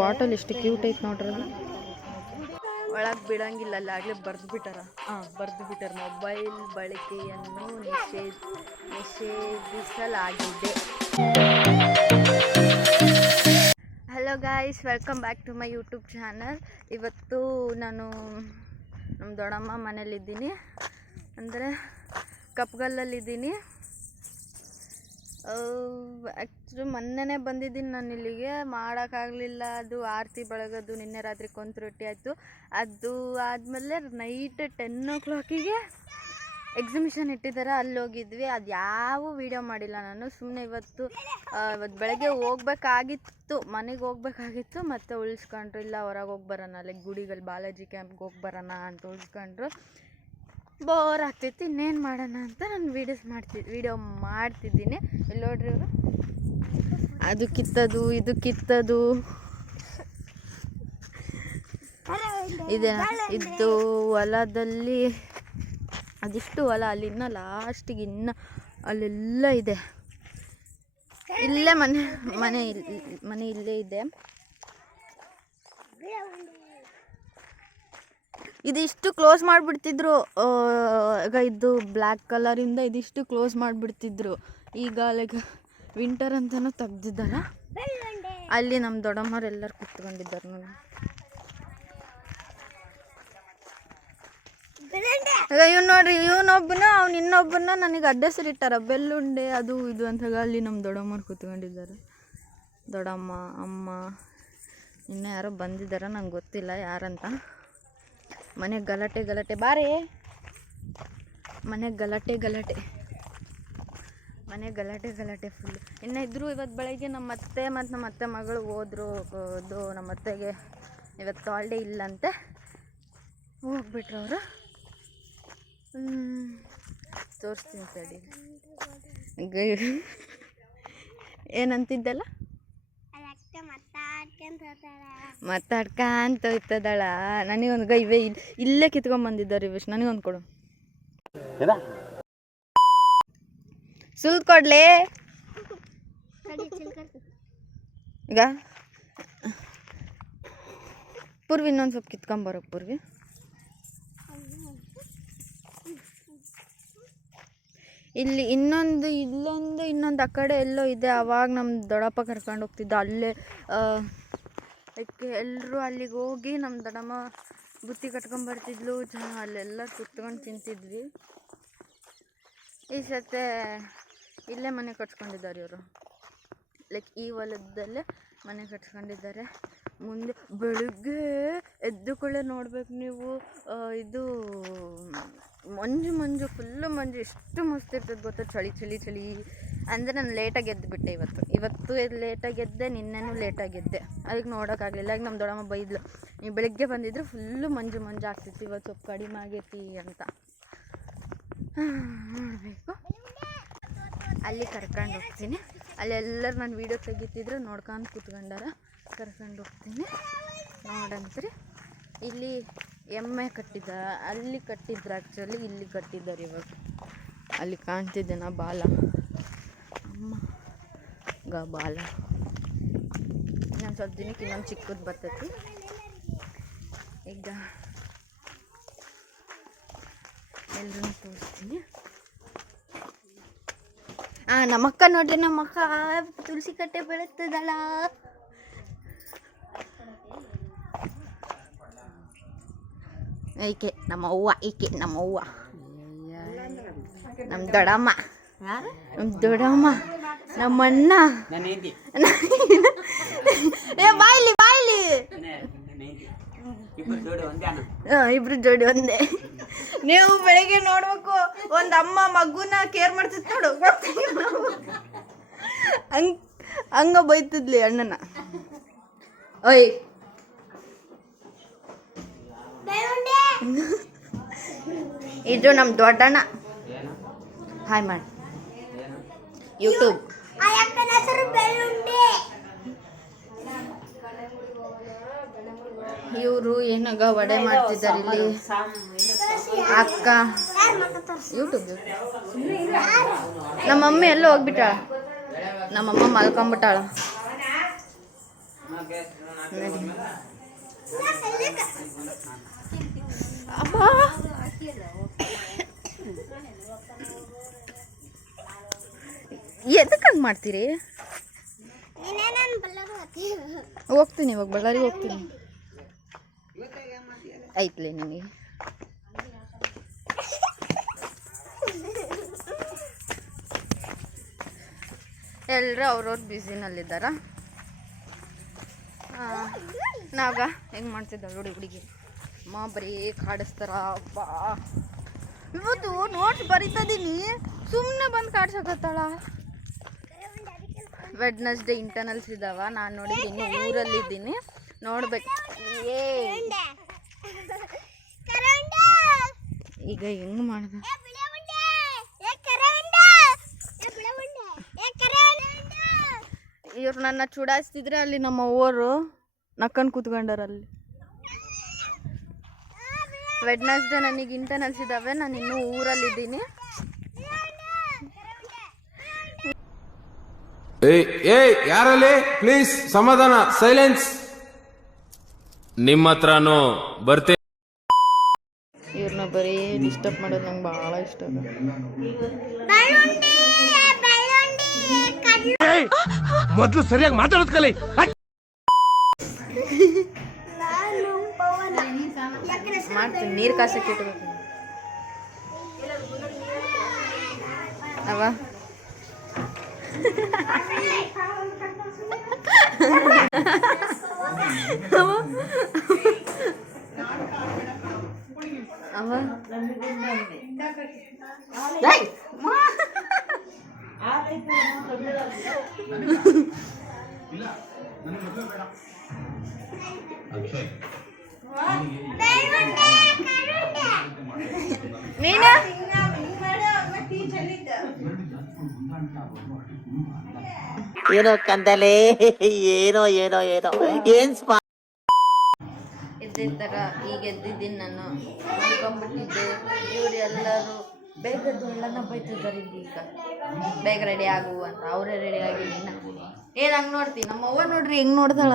Bottle ಎಷ್ಟು cute ಐತೆ ನೋಡ್ರಿ. ಒಳಗೆ ಬಿಡಂಗಿಲ್ಲ, ಅಲ್ಲಿ ಆಗಲೇ ಬರೆದು ಬಿಟ್ಟಾರ ಮೊಬೈಲ್ ಬಳಕೆಯನ್ನು ನಿಷೇಧಿಸಲಾಗಿದೆ. Hello guys, welcome back to my YouTube channel. ಇವತ್ತು ನಾನು ನಮ್ಮ ದೊಡ್ಡಮ್ಮ ಮನೇಲಿದ್ದೀನಿ, ಅಂದರೆ ಕಪ್ಪಗಲ್ಲಲ್ಲಿದ್ದೀನಿ. ಆ್ಯಕ್ಚುಲಿ ಮೊನ್ನೆನೇ ಬಂದಿದ್ದೀನಿ ನಾನು ಇಲ್ಲಿಗೆ, ಮಾಡೋಕ್ಕಾಗಲಿಲ್ಲ. ಅದು ಆರತಿ ಬೆಳಗೋದು ನಿನ್ನೆ ರಾತ್ರಿ ಕೊಂತ ರೊಟ್ಟಿ ಆಯಿತು. ಅದು ಆದಮೇಲೆ ನೈಟ್ 10 o'clock ಎಕ್ಸಿಬಿಷನ್ ಇಟ್ಟಿದ್ದಾರೆ, ಅಲ್ಲಿ ಹೋಗಿದ್ವಿ. ಅದು ಯಾವ ವೀಡಿಯೋ ಮಾಡಿಲ್ಲ ನಾನು. ಸುಮ್ಮನೆ ಇವತ್ತು ಬೆಳಗ್ಗೆ ಹೋಗ್ಬೇಕಾಗಿತ್ತು, ಮನೆಗೆ ಹೋಗ್ಬೇಕಾಗಿತ್ತು. ಮತ್ತು ಉಳಿಸ್ಕೊಂಡ್ರು, ಇಲ್ಲ ಹೊರಗೆ ಹೋಗಿ ಬರೋಣ, ಲೈಕ್ ಗುಡಿಗಳು ಬಾಲಾಜಿ ಕ್ಯಾಂಪ್ಗೆ ಹೋಗಿ ಬರೋಣ ಅಂತ ಉಳಿಸ್ಕೊಂಡ್ರು. ಬೋರ್ ಆಗ್ತೈತಿ, ಇನ್ನೇನು ಮಾಡೋಣ ಅಂತ ನಾನು ವೀಡಿಯೋ ಮಾಡ್ತಿದ್ದೀನಿ. ಇಲ್ಲಿ ನೋಡ್ರಿ, ಇವರು ಅದು ಕಿತ್ತದು ಇದು ಕಿತ್ತದು ಇದೆ. ಇದು ಹೊಲದಲ್ಲಿ ಅದಿಷ್ಟು ಹೊಲ, ಅಲ್ಲಿ ಇನ್ನೂ ಲಾಸ್ಟಿಗೆ ಇನ್ನೂ ಅಲ್ಲೆಲ್ಲ ಇದೆ. ಇಲ್ಲೇ ಮನೆ ಇಲ್ಲೇ ಇದೆ. ಇದಿಷ್ಟು ಕ್ಲೋಸ್ ಮಾಡಿಬಿಡ್ತಿದ್ರು ಈಗ, ಇದು ಬ್ಲ್ಯಾಕ್ ಕಲರಿಂದ ಇದಿಷ್ಟು ಕ್ಲೋಸ್ ಮಾಡಿಬಿಡ್ತಿದ್ರು. ಈಗ ಲೈಕ್ ವಿಂಟರ್ ಅಂತಲೂ ತೆಗ್ದಿದ್ದಾರ. ಅಲ್ಲಿ ನಮ್ಮ ದೊಡ್ಡಮ್ಮರೆಲ್ಲರೂ ಕುತ್ಕೊಂಡಿದ್ದಾರೆ ನೋಡಿ. ಇವ್ ನೋಡ್ರಿ, ಇವನೊಬ್ಬನ ಇನ್ನೊಬ್ಬನ ನನಗೆ ಅಡ್ಡೆಸರಿಟ್ಟಾರ, ಬೆಲ್ಲುಂಡೆ ಅದು ಇದು ಅಂತ. ಅಲ್ಲಿ ನಮ್ಮ ದೊಡ್ಡಮ್ಮರು ಕುತ್ಕೊಂಡಿದ್ದಾರೆ. ದೊಡ್ಡಮ್ಮ, ಅಮ್ಮ, ಇನ್ನೂ ಯಾರೋ ಬಂದಿದ್ದಾರೆ, ನಂಗೆ ಗೊತ್ತಿಲ್ಲ ಯಾರಂತ. ಮನೆಗೆ ಗಲಾಟೆ ಬಾರೇ, ಮನೆಗೆ ಗಲಾಟೆ ಫುಲ್. ಇನ್ನು ಇದ್ದರು ಇವತ್ತು ಬೆಳಗ್ಗೆ ನಮ್ಮ ಅತ್ತೆ ಮತ್ತು ನಮ್ಮ ಅತ್ತೆ ಮಗಳು ಹೋದ್ರು. ಅದು ನಮ್ಮ ಅತ್ತೆಗೆ ಇವತ್ತು ಹಾಲಿಡೇ ಇಲ್ಲಂತೆ, ಹೋಗ್ಬಿಟ್ರು ಅವರು. ತೋರಿಸ್ತೀನಿ ತಡಿ. ಏನಂತಿದ್ದಲ್ಲ, ಮಾತಾಡ್ಕಂತ ಹೋಯ್ತದಳ. ನನಗೊಂದು ಗೈವೇ ಇಲ್ಲೇ ಕಿತ್ಕೊಂಡ್ಬಂದಿದ್ದಾರೆ ವಿಶ್, ನನಗೊಂದು ಕೊಡು. ಸುಲ್ ಕೊಡ್ಲೇ ಈಗ. ಪೂರ್ವಿ ಇನ್ನೊಂದು ಸ್ವಲ್ಪ ಕಿತ್ಕೊಂಬರೋ ಪೂರ್ವಿ. ಇಲ್ಲಿ ಇನ್ನೊಂದು ಆ ಕಡೆ ಎಲ್ಲೋ ಇದೆ. ಅವಾಗ ನಮ್ಮ ದೊಡ್ಡಪ್ಪ ಕರ್ಕೊಂಡು ಹೋಗ್ತಿದ್ದ. ಅಲ್ಲೇ ಎಲ್ಲರೂ ಅಲ್ಲಿಗೆ ಹೋಗಿ ನಮ್ಮ ದೊಡ್ಡಮ್ಮ ಬುತ್ತಿ ಕಟ್ಕೊಂಬರ್ತಿದ್ಲು. ಅಲ್ಲೆಲ್ಲ ಕುತ್ಕೊಂಡು ತಿಂತಿದ್ವಿ. ಈ ಸತೆ ಇಲ್ಲೇ ಮನೆ ಕಟ್ಸ್ಕೊಂಡಿದ್ದಾರೆ ಇವರು, ಲೈಕ್ ಈ ಹೊಲದಲ್ಲೇ ಮನೆ ಕಟ್ಸ್ಕೊಂಡಿದ್ದಾರೆ. ಮುಂದೆ ಬೆಳಗ್ಗೆ ಎದ್ದುಕೊಳ್ಳೆ ನೋಡ್ಬೇಕು ನೀವು, ಇದು ಮಂಜು ಫುಲ್ಲು ಮಂಜು, ಎಷ್ಟು ಮಸ್ತ್ ಇರ್ತದೆ ಗೊತ್ತಾ. ಚಳಿ ಅಂದರೆ ನಾನು ಲೇಟಾಗಿ ಎದ್ದುಬಿಟ್ಟೆ ಇವತ್ತು ಲೇಟಾಗಿ ಎದ್ದೆ, ನಿನ್ನೆನೂ ಲೇಟಾಗಿ ಎದ್ದೆ. ಅದಕ್ಕೆ ನೋಡೋಕ್ಕಾಗಲಿಲ್ಲ. ಈಗ ನಮ್ಮ ದೊಡ್ಡಮ್ಮ ಬೈದ್ಲು, ನೀವು ಬೆಳಗ್ಗೆ ಬಂದಿದ್ರೆ ಫುಲ್ಲು ಮಂಜು ಆಗ್ತಿತ್ತು, ಇವತ್ತು ಸ್ವಲ್ಪ ಕಡಿಮೆ ಆಗೈತಿ ಅಂತ. ನೋಡಬೇಕು, ಅಲ್ಲಿ ಕರ್ಕೊಂಡು ಹೋಗ್ತೀನಿ. ಅಲ್ಲೆಲ್ಲರೂ ನಾನು ವೀಡಿಯೋ ತೆಗಿತಿದ್ರು ನೋಡ್ಕೊಂಡು ಕೂತ್ಕೊಂಡಾರ, ಕರ್ಕೊಂಡು ಹೋಗ್ತೀನಿ ನೋಡಂತ್ರಿ. ಇಲ್ಲಿ ಎಮ್ಮೆ ಅಲ್ಲಿ ಕಟ್ಟಿದ್ರು ಆ್ಯಕ್ಚುಲಿ, ಇಲ್ಲಿ ಕಟ್ಟಿದ್ದಾರೆ ಇವಾಗ. ಅಲ್ಲಿ ಕಾಣ್ತಿದ್ದೇನಾ ಬಾಲ, ಅಮ್ಮ ಬಾಲ. ಇನ್ನೊಂದು ಸ್ವಲ್ಪ ದಿನಕ್ಕೆ ಇನ್ನೊಂದು ಚಿಕ್ಕದು ಬರ್ತೈತಿ. ಈಗ ಎಲ್ಲರೂ ತೋರಿಸ್ತೀನಿ. ನಮ್ಮಕ್ಕ ನೋಡ್ರಿ, ನಮ್ಮಕ್ಕ ತುಳಸಿ ಕಟ್ಟೆ ಬೆಳೆಸ್ತದಲ್ಲ. ಈಕೆ ನಮ್ಮವ್ವ ನಮ್ಮ ದೊಡ್ಡಮ್ಮ, ನಮ್ಮಣ್ಣ. ಬಾಯ್ಲಿ ಇಬ್ರು ಜೋಡಿ ಒಂದೇ. ನೀವು ಬೆಳಿಗ್ಗೆ ನೋಡ್ಬೇಕು, ಒಂದು ಅಮ್ಮ ಮಗುನ ಕೇರ್ ಮಾಡ್ತಿತ್ತು ನೋಡು, ಹಂಗ ಬೈತಿದ್ಲಿ ಅಣ್ಣನ. ಓಯ್ ಇದು ನಮ್ಮ ದೊಡ್ಡಣ್ಣ. ಹಾಯ್ ಮಾಡಿ ಯೂಟ್ಯೂಬ್. ಇವರು ಏನಾಗ ವಡೆ ಮಾಡ್ತಿದ್ದಾರೆ ಇಲ್ಲಿ. ಅಕ್ಕ ಯೂಟ್ಯೂಬ್. ನಮ್ಮ ಮಮ್ಮಿ ಎಲ್ಲೋ ಹೋಗ್ಬಿಟ್ಟಾಳ, ನಮ್ಮಮ್ಮ ಮಲ್ಕೊಂಬಿಟ್ಟಾಳ. ಅಬ್ಬಾ ಎದಕ್ಕೆ ಹಂಗೆ ಮಾಡ್ತೀರಿ? ಹೋಗ್ತೀನಿ ಇವಾಗ ಬಳ್ಳಾರಿಗೆ ಹೋಗ್ತೀನಿ. ಐತ್ಲಿ ನಿನಗೆ ಎಲ್ಲರೂ ಅವ್ರವ್ರ ಬ್ಯುಸಿನಲ್ಲಿದ್ದಾರ. ನಾಗ ಹೆಂಗೆ ಮಾಡ್ತಿದ್ದಾಳೆ ನೋಡಿ ಹುಡುಗಿ. ಅಮ್ಮ ಬರೀ ಕಾಡಿಸ್ತಾರ. ಅಬ್ಬಾ ಇವತ್ತು ನೋಟ್ಸ್ ಬರೀತದೀನಿ, ಸುಮ್ಮನೆ ಬಂದು ಕಾಡ್ಸಕತ್ತಾಳ. Wednesday internals ಇದ್ದಾವ. ನಾನು ನೋಡಿದ್ರೆ ಇನ್ನೂ ಊರಲ್ಲಿದ್ದೀನಿ, ನೋಡ್ಬೇಕು ಈಗ ಹೆಂಗೆ ಮಾಡ್ದೆ. ಇವ್ರು ನನ್ನ ಚುಡಾಯಿಸ್ತಿದ್ರೆ ಅಲ್ಲಿ ನಮ್ಮ ಅವ್ವರು ನಕ್ಕನ್ ಕೂತ್ಕೊಂಡಾರಲ್ಲಿ. ವೆಡ್ನಸ್ಡೇ ನನಗೆ ಇಂಟರ್ನಲ್ಸ್ ಇದ್ದಾವೆ, ನಾನು ಇನ್ನೂ ಊರಲ್ಲಿದ್ದೀನಿ. ಯಾರಲ್ಲಿ ಪ್ಲೀಸ್ ಸಮಾಧಾನ, ಸೈಲೆನ್ಸ್. ನಿಮ್ಮ ಹತ್ರನೂ ಬರ್ತೀನಿ. ಇವ್ರನ್ನ ಬರೀ ಡಿಸ್ಟರ್ಬ್ ಮಾಡೋದು ನಂಗೆ ಭಾಳ ಇಷ್ಟ. ಮೊದಲು ಸರಿಯಾಗಿ ಮಾತಾಡೋದು ಕಲಿ. ಮಾಡ್ತೀನಿ, ನೀರು ಕಾಸಕ್ಕೆ ಇಟ್ಬೇಕು ಅವ. ಏನೋ ಕಂದಲೆ, ಏನೋ ಏನೋ ಏನೋ ಏನ್ ಎದ್ದಿದ್ದಾರ. ಈಗ ಎದ್ದಿದ್ದೀನಿ ನಾನು, ಮಲ್ಕೊಂಡ್ಬಿಟ್ಟಿದ್ದೆ. ಇವ್ರು ಎಲ್ಲರೂ ಬೇಗದ್ದು ಎಲ್ಲನ ಬೈತಿದ್ದಾರೆ. ಈಗ ಬೇಗ ರೆಡಿ ಆಗು ಅಂತ. ಅವರೇ ರೆಡಿ ಆಗಿದ್ದೀನಿ. ಏನು ಹಂಗೆ ನೋಡ್ತೀನಿ? ನಮ್ಮ ಅವ್ವ ನೋಡ್ರಿ ಹೆಂಗೆ ನೋಡ್ತಾಳ.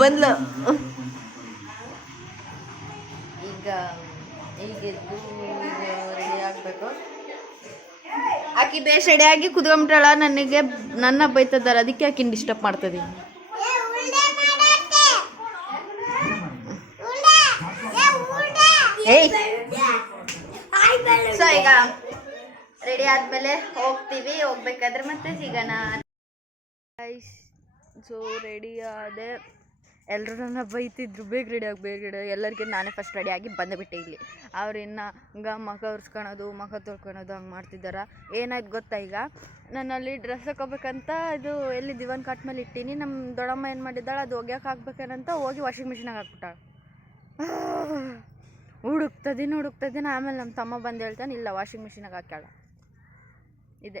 ಬಂದ್ಲು ಈಗ. ಈಗೆದ್ದು ರೆಡಿ ಆಗಬೇಕು. ಆಕಿ ಬೇಸ್ ರೆಡಿ ಆಗಿ ಕುತ್ಕೊಂಬಿಟ್ಟಾಳ. ನನಗೆ ನನ್ನ ಬೈತಿದ್ದಾರೆ, ಅದಕ್ಕೆ ಆಕಿನ ಡಿಸ್ಟರ್ಬ್ ಮಾಡ್ತಿದ್ದೀನಿ. ಸೊ ಈಗ ರೆಡಿ ಆದ್ಮೇಲೆ ಹೋಗ್ತೀವಿ. ಹೋಗ್ಬೇಕಾದ್ರೆ ಮತ್ತೆ ಸಿಗೋಣ. ಸೊ ರೆಡಿ ಆದೆ. ಎಲ್ಲರೂ ನನ್ನ ಬೈತಿದ್ರು, ಬೇಗ ರೆಡಿ ಆಗಿ ಬೇಗ ರೆಡಿ. ಎಲ್ಲರಿಗೆ ನಾನೇ ಫಸ್ಟ್ ರೆಡಿ ಆಗಿ ಬಂದುಬಿಟ್ಟೆ. ಇಲ್ಲಿ ಅವ್ರು ಇನ್ನು ಹಂಗೆ ಮುಖ ಒರೆಸ್ಕೊಳೋದು, ಮುಖ ತೊಳ್ಕೊಳೋದು ಹಂಗೆ ಮಾಡ್ತಿದ್ದಾರೆ. ಏನಾಯ್ತು ಗೊತ್ತಾ, ಈಗ ನಾನಲ್ಲಿ ಡ್ರೆಸ್ ಹಾಕೋಬೇಕಂತ ಇದು ಎಲ್ಲಿ ದಿವಾನ್ ಕಾಟ್ ಮೇಲೆ ಇಟ್ಟೀನಿ. ನಮ್ಮ ದೊಡ್ಡಮ್ಮ ಏನು ಮಾಡಿದ್ದಾಳೆ, ಅದು ಒಗ್ಯಕ್ಕೆ ಹಾಕ್ಬೇಕೇನಂತ ಹೋಗಿ ವಾಷಿಂಗ್ ಮಿಷಿನಾಗ ಹಾಕ್ಬಿಟ್ಟಾಳ. ಹುಡುಕ್ತದೀನಿ. ಆಮೇಲೆ ನಮ್ಮ ತಮ್ಮ ಬಂದು ಹೇಳ್ತಾನೆ, ಇಲ್ಲ ವಾಷಿಂಗ್ ಮಿಷಿನಾಗ ಹಾಕ್ಯಾಳ. ಇದೆ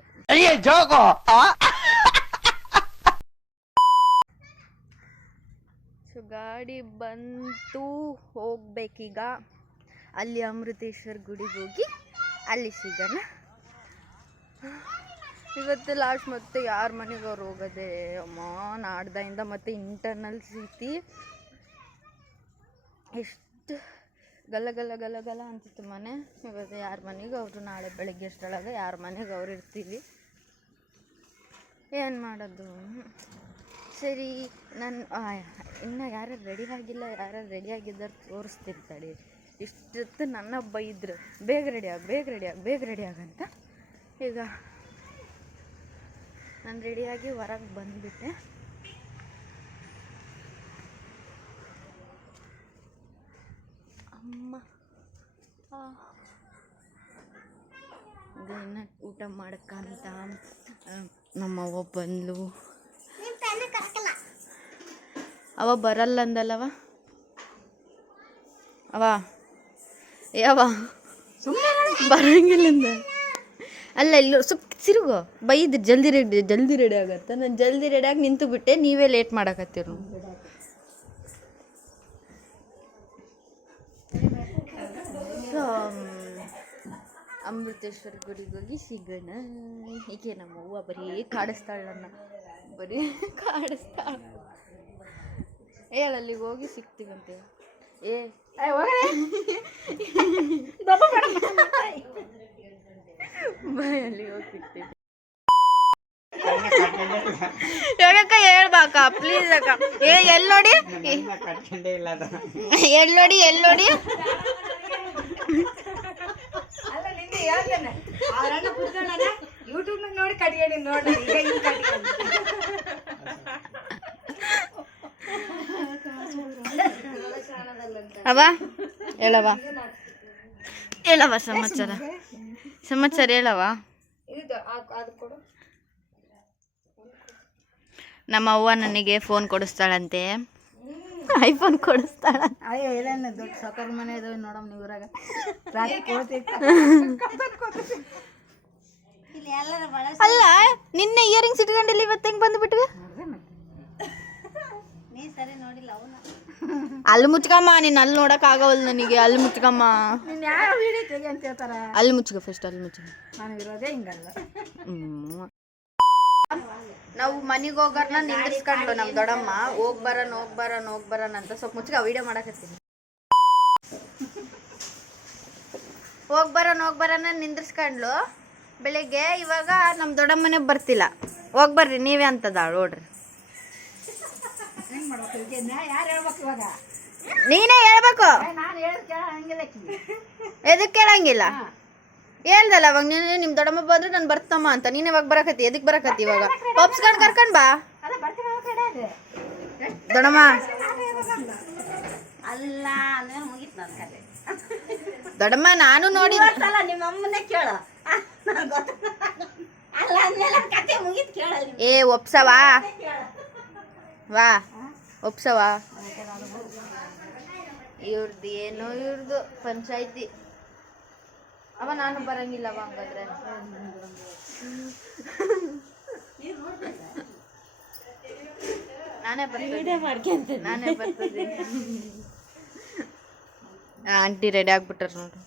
ಸೊ ಗಾಡಿ ಬಂತು, ಹೋಗ್ಬೇಕೀಗ. ಅಲ್ಲಿ ಅಮೃತೇಶ್ವರ ಗುಡಿಗೆ ಹೋಗಿ ಅಲ್ಲಿ ಸಿಗೋಣ. ಇವತ್ತು ಲಾಸ್ಟ್. ಮತ್ತೆ ಯಾರ ಮನೆಗೆ ಅವ್ರು ಹೋಗೋದೆ ಅಮ್ಮ. ನಾಡ್ದಿಂದ ಮತ್ತೆ ಇಂಟರ್ನಲ್ಸ್ ಐತಿ. ಎಷ್ಟು ಗಲ್ಲ ಗಲ್ಲ ಗಲ್ಲ ಗಲ್ಲ ಅಂತಿತ್ತು ಮನೆ. ಇವತ್ತು ಯಾರ ಮನೆಗೆ ಅವರು, ನಾಳೆ ಬೆಳಗ್ಗೆ ಅಷ್ಟರೊಳಗೆ ಯಾರ ಮನೆಗೆ ಅವ್ರು ಇರ್ತೀವಿ. ಏನು ಮಾಡೋದು? ಸರಿ, ನಾನು ಇನ್ನು ಯಾರು ರೆಡಿ ಆಗಿಲ್ಲ, ಯಾರು ರೆಡಿ ಆಗಿದ್ದಾರೆ ತೋರಿಸ್ತಿರ್ತಾಳೆ. ಇಷ್ಟೊತ್ತು ನನ್ನ ಬೈದ್ರು, ಬೇಗ ರೆಡಿ ಆಗಿ ಬೇಗ ರೆಡಿ ಆಗಿ ಬೇಗ ರೆಡಿ ಆಗಂತ. ಈಗ ನಾನು ರೆಡಿಯಾಗಿ ಹೊರಗೆ ಬಂದುಬಿಟ್ಟೆ. ಅಮ್ಮ ಇನ್ನು ಊಟ ಮಾಡಕ್ಕಂತ ನಮ್ಮವ್ವ ಬಂದ್ಲು. ಅವ ಬರಲ್ಲ ಅಂದಲ್ಲವ ಅವ. ಯಾವ ಬರಂಗಿಲ್ಲ ಅಂದ ಅಲ್ಲ. ಇಲ್ಲ ಸಿರುಗು ಬೈದು ಜಲ್ದಿ ರೆಡಿ ಆಗತ್ತೆ. ನಾನು ಜಲ್ದಿ ರೆಡಿಯಾಗಿ ನಿಂತು ಬಿಟ್ಟೆ, ನೀವೇ ಲೇಟ್ ಮಾಡಕತ್ತೀರು. ಸೊ ಅಮೃತೇಶ್ವರ ಗುಡಿಗೆ ಹೋಗಿ ಸಿಗೋಣ. ಹೀಗೆ ನಮ್ಮ ಅವ್ವ ಬರೀ ಕಾಡಿಸ್ತಾಳೆ ನನ್ನ, ಬರೀ ಕಾಡಿಸ್ತಾಳೆ. ಹೇಳಲ್ಲಿಗೆ ಹೋಗಿ ಸಿಗ್ತೀವಂತೆ. ಬಾಯಲ್ಲಿ ಹೋಗಿ ಸಿಗ್ತೀವಿ. ಯಾಕಕ್ಕ ಹೇಳ್ಬಾಕ ಪ್ಲೀಸ್ ಅಕ್ಕ. ಎಲ್ಲಿ ನೋಡಿ ಎಲ್ಲಿ ನೋಡಿ ಎಲ್ಲಿ ನೋಡಿ ಯೂಟ್ಯೂಬ್ ನೋಡಿ ಕಟ್ಕೊಂಡು ನೋಡಿ ಅವ ಹೇಳವ ಹೇಳವ ಸಮಾಚಾರ ಸಮಾಚಾರ ಹೇಳವ. ನಮ್ಮ ಅವ್ವ ನನಗೆ ಫೋನ್ ಕೊಡಿಸ್ತಾಳಂತೆ, ಐಫೋನ್ ಕೊಡಿಸ್ತಾಳ. ಅಯ್ಯೋ ಇದೇನು ದೊಡ್ಡ ಸಕರ್ ಮನೆ ಇದಾವೆ ನೋಡಮ್ ನೀವು ಊರಾಗ. ಅಲ್ಲ ನಿನ್ನೆ ಇಯರಿಂಗ್ಸ್ ಇಟ್ಕೊಂಡಿಲ್ಲ, ಇವತ್ತು ಹೆಂಗ್ ಬಂದ್ಬಿಟ್ವಿ? ಅಲ್ಲಿ ಮುಚ್ಕಮ್ಮ, ನೀನ್ ಅಲ್ಲಿ ನೋಡಕ್ ಆಗವಲ್ ನನಗೆ. ಅಲ್ಲಿ ಮುಚ್ಕಮ್ಮ, ಅಲ್ಲಿ ಮುಚ್ಕ ಫಸ್ಟ್, ಅಲ್ಲಿ ಮುಚ್ಕ. ನಾವು ಮನೆಗೆ ಹೋಗೋರ್ನ ನಿಂದಿರ್ಸ್ಕೊಂಡ್ಲು ನಮ್ ದೊಡ್ಡಮ್ಮ. ಹೋಗ್ ಬರೋಣ ಅಂತ ಸ್ವಲ್ಪ ಮುಚ್ಕ ವಿಡಿಯೋ ಮಾಡಕತ್ತೀನಿ. ಹೋಗ್ ಬರೋಣ ನಿಂದಿರ್ಸ್ಕೊಂಡ್ಲು ಬೆಳಿಗ್ಗೆ. ಇವಾಗ ನಮ್ ದೊಡ್ಡಮ್ಮನೆ ಬರ್ತಿಲ್ಲ. ಹೋಗ್ ಬರ್ರಿ ನೀವೇ ಅಂತದ ನೋಡ್ರಿ. ನೀನೇ ಹೇಳ್ಬೇಕು, ಎದಕ್ ಕೇಳಂಗಿಲ್ಲ? ಹೇಳ್ದಲ್ಲ ಅವಾಗ ನೀನು ನಿಮ್ ದೊಡ್ಡಮ್ಮ ಬಂದ್ರೆ ನಾನು ಬರ್ತಮ್ಮ ಅಂತ. ನೀನ್ ಇವಾಗ ಬರಕತ್ತಿ, ಎದಕ್ ಬರಕತ್ತಿ ಇವಾಗ? ಒಪ್ಸ್ಕೊಂಡ್ ಕರ್ಕೊಂಡ್ ಬಾ ದೊಡ್ಡಮ್ಮ. ದೊಡ್ಡಮ್ಮ ನಾನು ನೋಡಿ ಒಪ್ಸವಾ ವಾ ಒಪ್ಸವಾ. ಇವ್ರದ್ದು ಏನೋ ಇವ್ರದ್ದು ಪಂಚಾಯ್ತಿ. ಅವ ನಾನು ಬರಂಗಿಲ್ಲವ ಹಂಗಾದ್ರೆ. ನಾನೇ ಬರ್ತಿದ್ದೀನಿ. ಆಂಟಿ ರೆಡಿ ಆಗ್ಬಿಟ್ಟಾರ ನೋಡ್ರಿ.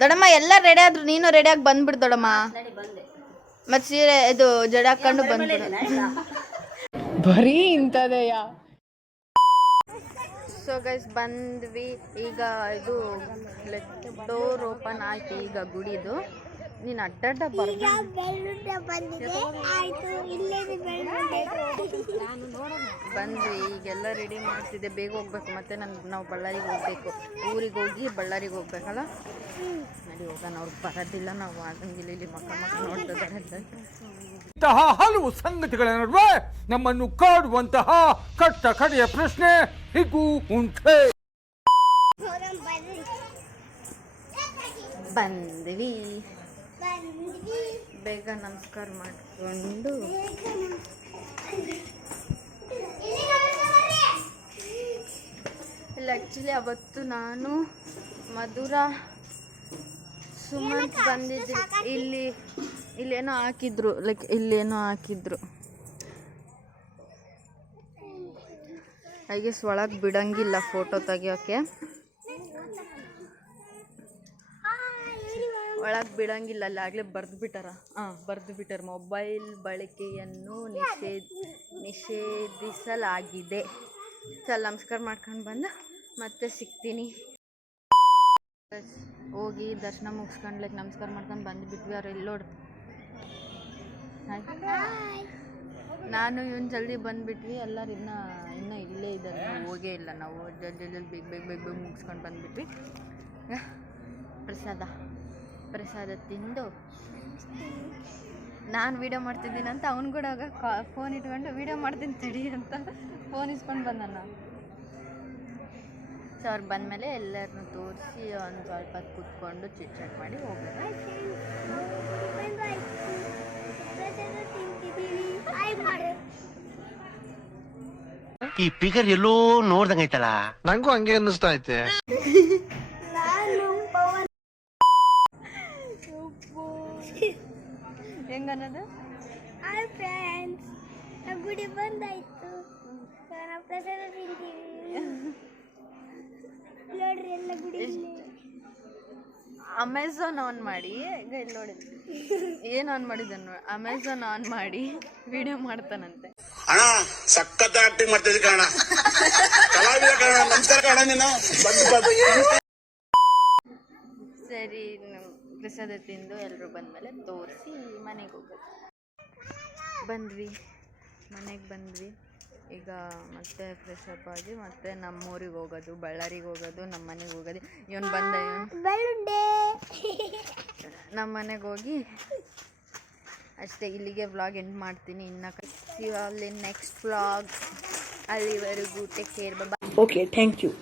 ದೊಡ್ಡಮ್ಮ ಎಲ್ಲ ರೆಡಿ ಆದ್ರು, ನೀನು ರೆಡಿಯಾಗಿ ಬಂದ್ಬಿಡ್ ದೊಡ್ಡಮ್ಮ. ಮತ್ ಸೀರೆ ಇದು ಜಡ ಹಾಕೊಂಡು ಬಂದ್ಬಿಡು. ಬರೀ ಇಂಥದೆಯ. ಸೊ ಗೈಸ್ ಬಂದ್ವಿ ಈಗ. ಇದು ಡೋರ್ ಓಪನ್ ಆಯ್ತು ಈಗ ಗುಡಿದು. ನೀನು ಅಡ್ಡಡ್ಡ ಬಂದ್ವಿ. ಈಗೆಲ್ಲ ರೆಡಿ ಮಾಡ್ತಿದ್ದೆ, ಬೇಗ ಹೋಗ್ಬೇಕು. ಮತ್ತೆ ನಾವು ಬಳ್ಳಾರಿಗೆ ಹೋಗ್ಬೇಕು, ಊರಿಗೆ ಹೋಗಿ ಬಳ್ಳಾರಿಗೆ ಹೋಗ್ಬೇಕಲ್ಲ. ನಡಿ ಹೋಗೋಣ. ಅವ್ರಿಗೆ ಬರೋದಿಲ್ಲ, ನಾವು ಆಗಂಗಿಲ್ಲ. ಇಲ್ಲಿ ಮಕ್ಕ ನೋಡ್ತಿದ್ದಾರೆ. ಇಂತಹ ಹಲವು ಸಂಗತಿಗಳ ನಡುವೆ ನಮ್ಮನ್ನು ಕಾಡುವಂತಹ ಕಟ್ಟ ಕಡೆಯ ಪ್ರಶ್ನೆ ಹೀಗೂ ಉಂಟೆ. ಬಂದ್ವಿ, ಬೇಗ ನಮಸ್ಕಾರ ಮಾಡಿಕೊಂಡು ಇಲ್ಲ. ಆ್ಯಕ್ಚುಲಿ ಅವತ್ತು ನಾನು ಮಧುರ ಸುಮಂತ್ ಬಂದಿದ್ವಿ. ಇಲ್ಲೇನೋ ಹಾಕಿದ್ರು, ಲೈಕ್ ಇಲ್ಲೇನೋ ಹಾಕಿದ್ರು. ಐ ಗೆಸ್ ಒಳಗೆ ಬಿಡಂಗಿಲ್ಲ ಫೋಟೋ ತೆಗಿಯೋಕ್ಕೆ. ಒಳಗೆ ಬಿಡಂಗಿಲ್ಲ, ಅಲ್ಲಿ ಆಗಲೇ ಬರೆದು ಬಿಟ್ಟಾರ. ಮೊಬೈಲ್ ಬಳಕೆಯನ್ನು ನಿಷೇಧಿಸಲಾಗಿದೆ. ನಮಸ್ಕಾರ ಮಾಡ್ಕೊಂಡು ಬಂದು ಮತ್ತೆ ಸಿಗ್ತೀನಿ. ಹೋಗಿ ದರ್ಶನ ಮುಗಿಸ್ಕೊಂಡ್ಲಕ್ಕೆ ನಮಸ್ಕಾರ ಮಾಡ್ಕೊಂಡು ಬಂದುಬಿಟ್ವಿ. ಅವ್ರು ಇಲ್ಲಿ ನೋಡ್ರಿ, ನಾನು ಇವನು ಜಲ್ದಿ ಬಂದುಬಿಟ್ವಿ. ಎಲ್ಲರೂ ಇನ್ನೂ ಇಲ್ಲೇ ಇದ್ದಾರೆ, ನಾವು ಹೋಗೇ ಇಲ್ಲ. ನಾವು ಜಲ್ದಿ ಬೇಗ ಮುಗಿಸ್ಕೊಂಡು ಬಂದುಬಿಟ್ವಿ. ಪ್ರಸಾದ ತಿಂದು ನಾನು ವೀಡಿಯೋ ಮಾಡ್ತಿದ್ದೀನಿ ಅಂತ ಅವ್ನು ಕೂಡ ಫೋನ್ ಇಟ್ಕೊಂಡು ವೀಡಿಯೋ ಮಾಡ್ತೀನಿ ತಡಿ ಅಂತ ಫೋನ್ ಇಸ್ಕೊಂಡು ಬಂದಣ್ಣ. ಸೊ ಅವ್ರು ಬಂದಮೇಲೆ ಎಲ್ಲರನ್ನೂ ತೋರಿಸಿ ಒಂದು ಸ್ವಲ್ಪ ಹೊತ್ತು ಕೂತ್ಕೊಂಡು ಚಿಟ್ ಮಾಡಿ ಹೋಗೋಣ. ಈ ಪಿಗರ್ ಎಲ್ಲೋ ನೋಡ್ದಂಗೈತಲ್ಲ, ನಂಗೂ ಹಂಗೆ ಅನ್ನಿಸ್ತಾ ಐತೆ. ಹೆಂಗನ್ನೋದು? ಹಾಯ್ ಫ್ರೆಂಡ್ಸ್, ಗುಡಿ ಬಂದಾಯ್ತು, ಪ್ರಸಾದ ತಿಂತೀವಿ ನೋಡ್ರಿ. ಎಲ್ಲ ಗುಡಿ ಅಮೆಝಾನ್ ಆನ್ ಮಾಡಿ ಈಗ ಇಲ್ಲಿ ನೋಡಿ ಏನು ಆನ್ ಮಾಡಿದ್ದಾನು ಅಮೆಝಾನ್ ಆನ್ ಮಾಡಿ ವಿಡಿಯೋ ಮಾಡ್ತಾನಂತೆ. ಅಣ್ಣ ಸಖತ್ ಆಕ್ಟಿಂಗ್ ಮಾಡ್ತಿದ್ದೆ ಕಣ, ಕಲಾವಿದ ಕಣ. ನಮಸ್ಕಾರ ಕಣ, ನೀನು ಸರಿ ಪ್ರಸಾದ ತಿಂದು ಎಲ್ಲರೂ ಬಂದಮೇಲೆ ತೋರಿಸಿ ಮನೆಗೆ ಹೋಗೋದು. ಮನೆಗೆ ಬಂದ್ವಿ. ಈಗ ಮತ್ತೆ ಫ್ರೆಶ್ ಅಪ್ ಆಗಿ ಮತ್ತೆ ನಮ್ಮೂರಿಗೆ ಹೋಗೋದು, ಬಳ್ಳಾರಿಗೆ ಹೋಗೋದು, ನಮ್ಮ ಮನೆಗೆ ಹೋಗೋದು. ಇವನು ಬಂದ ನಮ್ಮ ಮನೆಗೆ ಹೋಗಿ ಅಷ್ಟೇ. ಇಲ್ಲಿಗೆ ವ್ಲಾಗ್ ಎಂಡ್ ಮಾಡ್ತೀನಿ. ಇನ್ನು see you all in next vlog. ಅಲ್ಲಿವರೆಗೂ take care. Bye. Okay, thank you.